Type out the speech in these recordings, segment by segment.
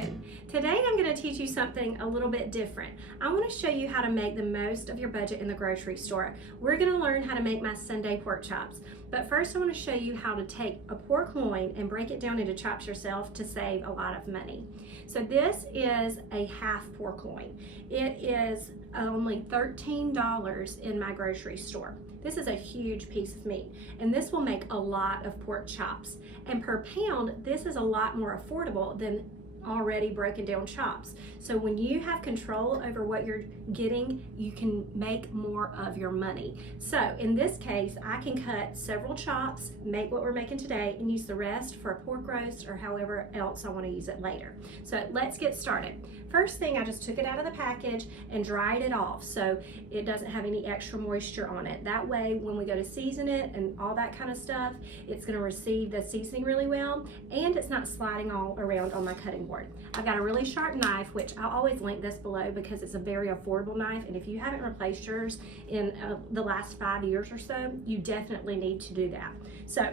Whitten. Today I'm going to teach you something a little bit different. I want to show you how to make the most of your budget in the grocery store. We're going to learn how to make my Sunday pork chops. But first I want to show you how to take a pork loin and break it down into chops yourself to save a lot of money. So this is a half pork loin. It is only $13 in my grocery store. This is a huge piece of meat, and this will make a lot of pork chops. And per pound, this is a lot more affordable than already broken down chops. So when you have control over what you're getting, you can make more of your money. So in this case, I can cut several chops, make what we're making today, and use the rest for a pork roast or however else I want to use it later. So let's get started. First thing, I just took it out of the package and dried it off so it doesn't have any extra moisture on it. That way, when we go to season it and all that kind of stuff, it's going to receive the seasoning really well, and it's not sliding all around on my cutting board. I've got a really sharp knife, which I'll always link this below because it's a very affordable knife, and if you haven't replaced yours in the last 5 years or so, you definitely need to do that. So,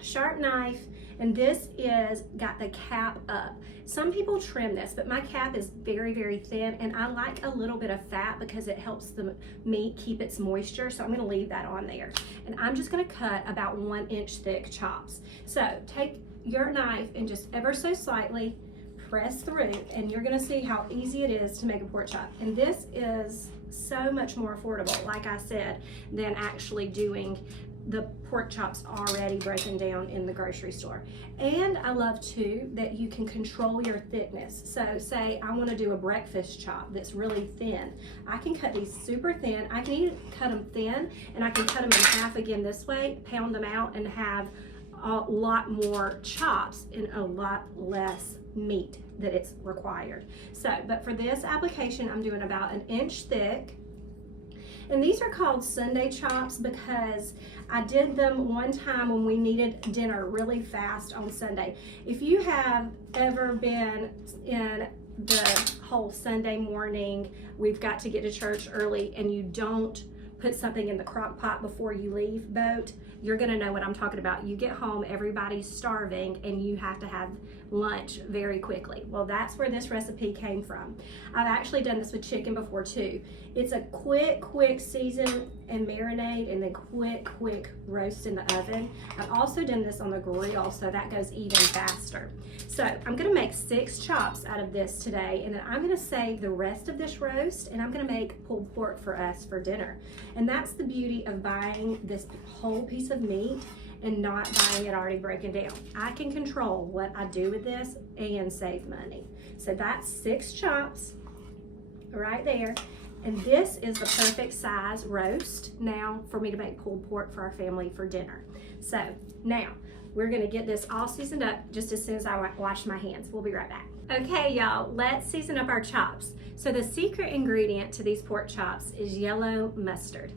sharp knife, and this is got the cap up. Some people trim this, but my cap is very, very thin, and I like a little bit of fat because it helps the meat keep its moisture, so I'm gonna leave that on there. And I'm just gonna cut about 1 inch thick chops. So take your knife and just ever so slightly press through, and you're gonna see how easy it is to make a pork chop. And this is so much more affordable, like I said, than actually doing the pork chops already broken down in the grocery store. And I love too that you can control your thickness. So say I want to do a breakfast chop that's really thin. I can cut these super thin. I can even cut them thin, and I can cut them in half again this way, pound them out, and have a lot more chops and a lot less meat that it's required. So, but for this application, I'm doing about 1 inch thick. And these are called Sunday chops because I did them one time when we needed dinner really fast on Sunday. If you have ever been in the whole Sunday morning, we've got to get to church early, and you don't put something in the crock pot before you leave boat, you're gonna know what I'm talking about. You get home, everybody's starving, and you have to have lunch very quickly. Well, that's where this recipe came from. I've actually done this with chicken before too. It's a quick season and marinade, and then quick roast in the oven. I've also done this on the grill, so that goes even faster. So I'm gonna make 6 chops out of this today, and then I'm gonna save the rest of this roast, and I'm gonna make pulled pork for us for dinner. And that's the beauty of buying this whole piece of meat and not buying it already broken down. I can control what I do with this and save money. So that's 6 chops right there. And this is the perfect size roast now for me to make pulled pork for our family for dinner. So now we're gonna get this all seasoned up just as soon as I wash my hands. We'll be right back. Okay, y'all, let's season up our chops. So the secret ingredient to these pork chops is yellow mustard.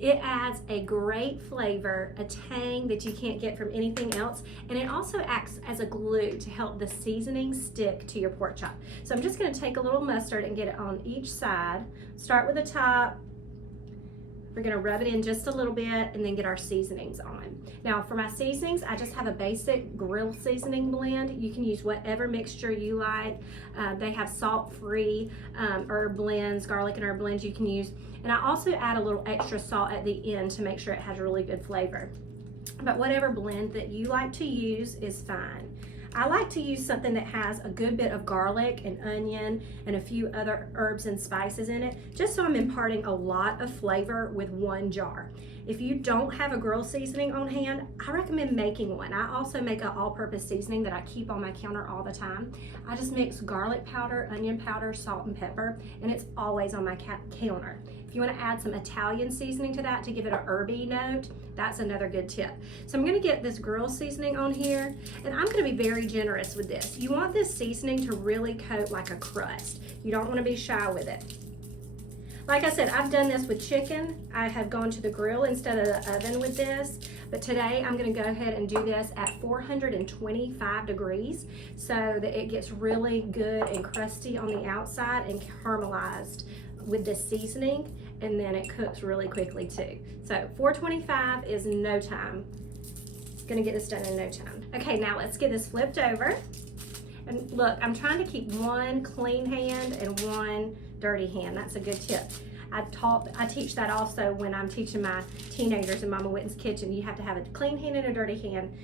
It adds a great flavor, a tang that you can't get from anything else, and it also acts as a glue to help the seasoning stick to your pork chop. So I'm just gonna take a little mustard and get it on each side. Start with the top. We're gonna rub it in just a little bit and then get our seasonings on. Now for my seasonings, I just have a basic grill seasoning blend. You can use whatever mixture you like. They have salt-free herb blends, garlic and herb blends you can use. And I also add a little extra salt at the end to make sure it has really good flavor. But whatever blend that you like to use is fine. I like to use something that has a good bit of garlic and onion and a few other herbs and spices in it, just so I'm imparting a lot of flavor with one jar. If you don't have a grill seasoning on hand, I recommend making one. I also make an all-purpose seasoning that I keep on my counter all the time. I just mix garlic powder, onion powder, salt, and pepper, and it's always on my counter. If you want to add some Italian seasoning to that to give it a herby note, that's another good tip. So I'm going to get this grill seasoning on here, and I'm going to be very generous with this. You want this seasoning to really coat like a crust. You don't want to be shy with it. Like I said, I've done this with chicken. I have gone to the grill instead of the oven with this, but today I'm going to go ahead and do this at 425 degrees so that it gets really good and crusty on the outside and caramelized with the seasoning, and then it cooks really quickly too. So 425 is no time. Gonna get this done in no time. Okay, now let's get this flipped over. And look, I'm trying to keep one clean hand and one dirty hand. That's a good tip. I teach that also when I'm teaching my teenagers in Mama Whitten's kitchen. You have to have a clean hand and a dirty hand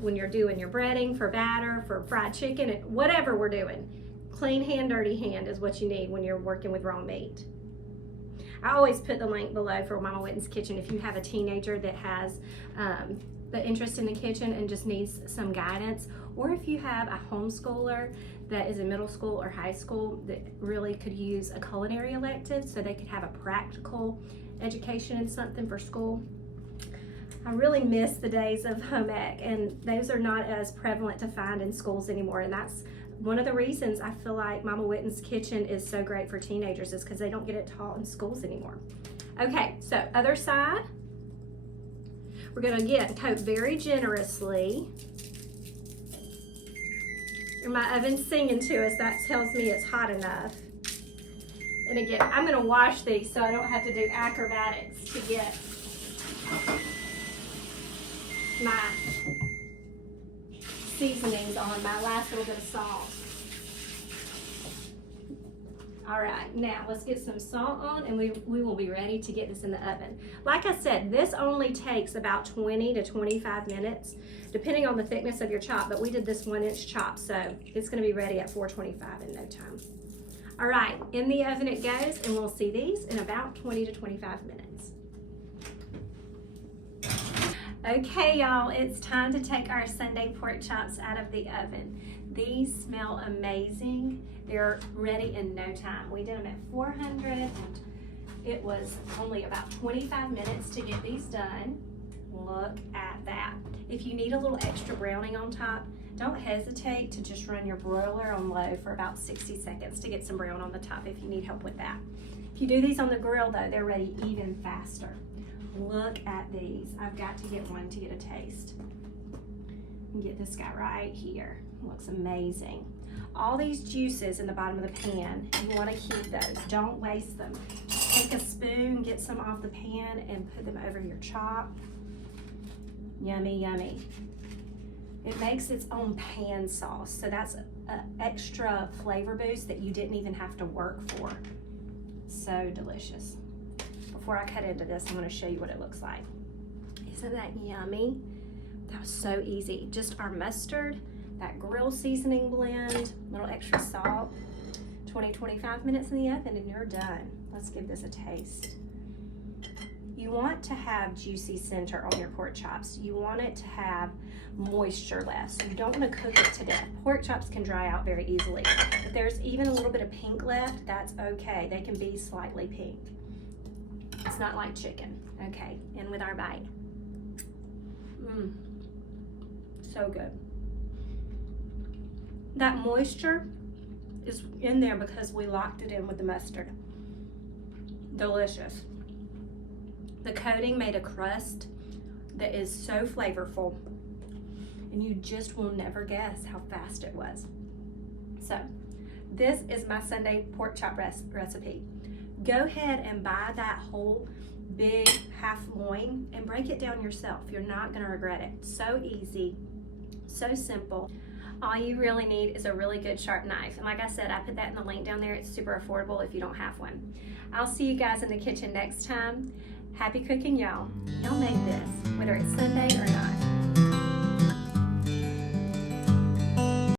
when you're doing your breading for batter, for fried chicken, whatever we're doing. Clean hand, dirty hand is what you need when you're working with raw meat. I always put the link below for Mama Whitten's kitchen if you have a teenager that has the interest in the kitchen and just needs some guidance, or if you have a homeschooler that is in middle school or high school that really could use a culinary elective so they could have a practical education in something for school. I really miss the days of home ec, and those are not as prevalent to find in schools anymore, and that's one of the reasons I feel like Mama Whitten's kitchen is so great for teenagers, is because they don't get it taught in schools anymore. Okay, so other side. We're gonna again coat very generously. And my oven's singing to us, that tells me it's hot enough. And again, I'm gonna wash these so I don't have to do acrobatics to get my seasonings on, my last little bit of salt. All right, now let's get some salt on and we will be ready to get this in the oven. Like I said, this only takes about 20 to 25 minutes, depending on the thickness of your chop, but we did this 1-inch chop, so it's gonna be ready at 425 in no time. All right, in the oven it goes, and we'll see these in about 20 to 25 minutes. Okay, y'all, it's time to take our Sunday pork chops out of the oven. These smell amazing. They're ready in no time. We did them at 400, and it was only about 25 minutes to get these done. Look at that. If you need a little extra browning on top, don't hesitate to just run your broiler on low for about 60 seconds to get some brown on the top if you need help with that. If you do these on the grill though, they're ready even faster. Look at these. I've got to get one to get a taste. And get this guy right here. Looks amazing. All these juices in the bottom of the pan, you want to keep those. Don't waste them. Just take a spoon, get some off the pan, and put them over your chop. Yummy, yummy. It makes its own pan sauce, so that's an extra flavor boost that you didn't even have to work for. So delicious. Before I cut into this, I'm going to show you what it looks like. Isn't that yummy? That was so easy. Just our mustard, that grill seasoning blend, a little extra salt, 20-25 minutes in the oven, and you're done. Let's give this a taste. You want to have juicy center on your pork chops. You want it to have moisture left. So you don't want to cook it to death. Pork chops can dry out very easily. If there's even a little bit of pink left, that's okay. They can be slightly pink. It's not like chicken. Okay, in with our bite. So good. That moisture is in there because we locked it in with the mustard. Delicious. The coating made a crust that is so flavorful, and you just will never guess how fast it was. So this is my Sunday pork chop recipe. Go ahead and buy that whole big half loin and break it down yourself. You're not gonna regret it. So easy, so simple. All you really need is a really good sharp knife. And like I said, I put that in the link down there. It's super affordable if you don't have one. I'll see you guys in the kitchen next time. Happy cooking, y'all. Y'all make this, whether it's Sunday or